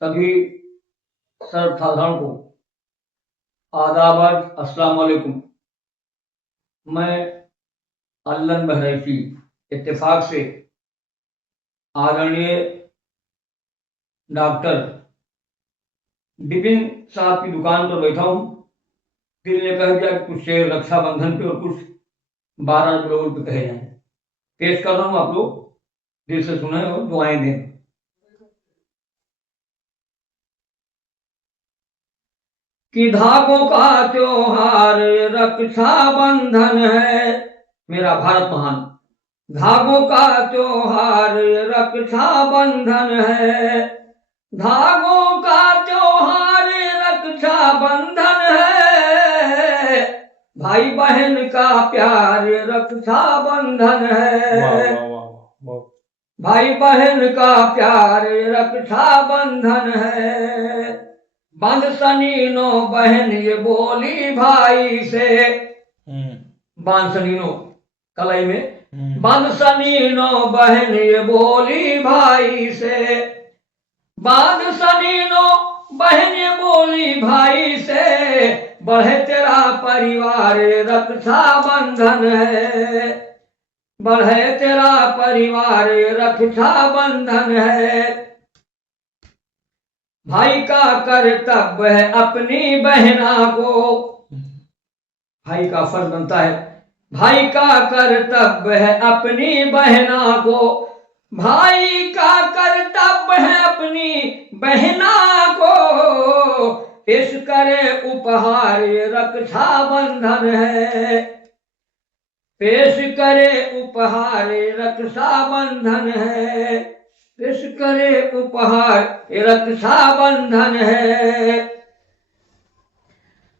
सभी सर्वसाधारण को आदाब, अस्सलाम वालेकुम। मैं अल्लन बहरैची इत्तेफाक से आदरणीय डॉक्टर बिपिन साहब की दुकान पर बैठा हूँ। दिल ने कह दिया कि कुछ शेर रक्षाबंधन पे और कुछ 12 लोगों पे कहे जाएं। पेश कर रहा हूँ, आप लोग दिल से सुने और दुआएं दें। कि धागों का त्योहार रक्षाबंधन है, मेरा भारत महान। धागों का त्योहार रक्षाबंधन है, धागों का त्योहार रक्षाबंधन है, भाई बहन का प्यार रक्षाबंधन है। भाई बहन का प्यार रक्षाबंधन है। बंद सनीनो बहन ये बोली भाई से, बांध सनीनो कलाई में, बंद सनीनो बहन ये बोली भाई से, बांध सनीनो बहन ये बोली भाई से, बढ़े तेरा परिवार रक्षाबंधन है, बढ़े तेरा परिवार रक्षाबंधन है। भाई का कर्तव्य है अपनी बहना को, भाई का फर्ज बनता है, भाई का कर्तव्य है अपनी बहना को, भाई का कर्तव्य है अपनी बहना को, पेश करे उपहार रक्षाबंधन है, पेश करे उपहार रक्षाबंधन है, पेश करे उपहार रक्षाबंधन है।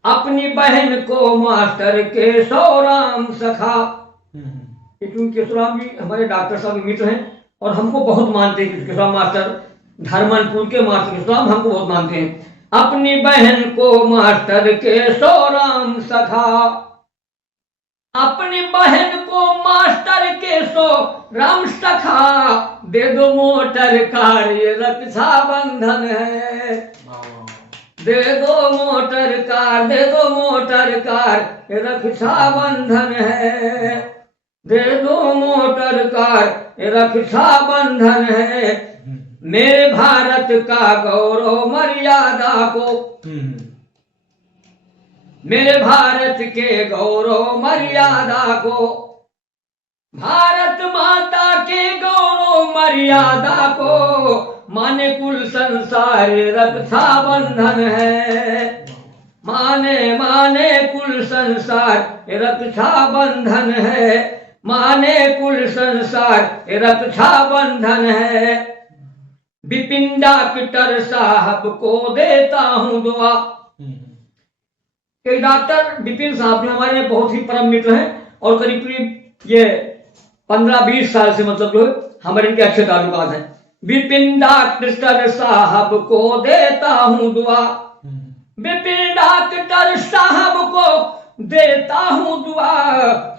अपनी बहन को मास्टर केशवराम सखा, क्योंकि केशवराम जी हमारे डॉक्टर साहब मित्र हैं और हमको बहुत मानते हैं। केशवराम मास्टर धर्मनपुर के मास्टर केशवराम हमको बहुत मानते हैं। अपनी बहन को मास्टर केशवराम सखा, अपनी बहन को मास्टर केशवराम सखा, दे दो मोटर कार ये रक्षाबंधन है, दे दो मोटर कार, दे दो मोटर कार ये रक्षाबंधन है, दे दो मोटर कार ये रक्षाबंधन है। मेरे भारत का गौरव मर्यादा को, मेरे भारत के गौरव मर्यादा को, भारत माता के गौरव मर्यादा को, माने कुल संसार रक्षाबंधन है, माने माने कुल संसार रक्षाबंधन है, माने कुल संसार रक्षाबंधन है। बिपिन डॉक्टर साहब को देता हूँ दुआ, डॉक्टर बिपिन साहब ने हमारे बहुत ही परम मित्र हैं और करीब करीब ये 15-20 साल से मतलब जो हमारे इनके अच्छे ताल्लुकात हैं। बिपिन डॉक्टर साहब को देता हूँ दुआ, बिपिन डॉक्टर साहब को देता हूँ दुआ,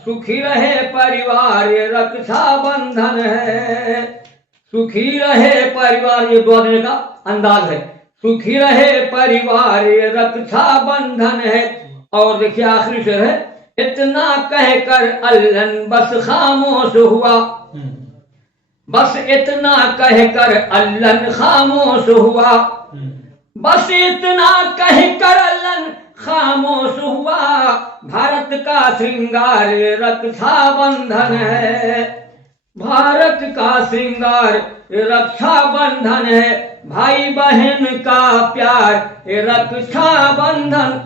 सुखी रहे परिवार ये रक्षाबंधन है, सुखी रहे परिवार ये दुआ देने का अंदाज है, सुखी रहे परिवार ये रक्षाबंधन है। और देखिए आखिरी शेर है, इतना कहकर अल्लन बस खामोश हुआ, बस इतना कहकर अल्लन खामोश हुआ, बस इतना कहकर अल्लन खामोश हुआ, भारत का श्रृंगार रक्षाबंधन है, भारत का श्रृंगार रक्षाबंधन है, भाई बहन का प्यार रक्षाबंधन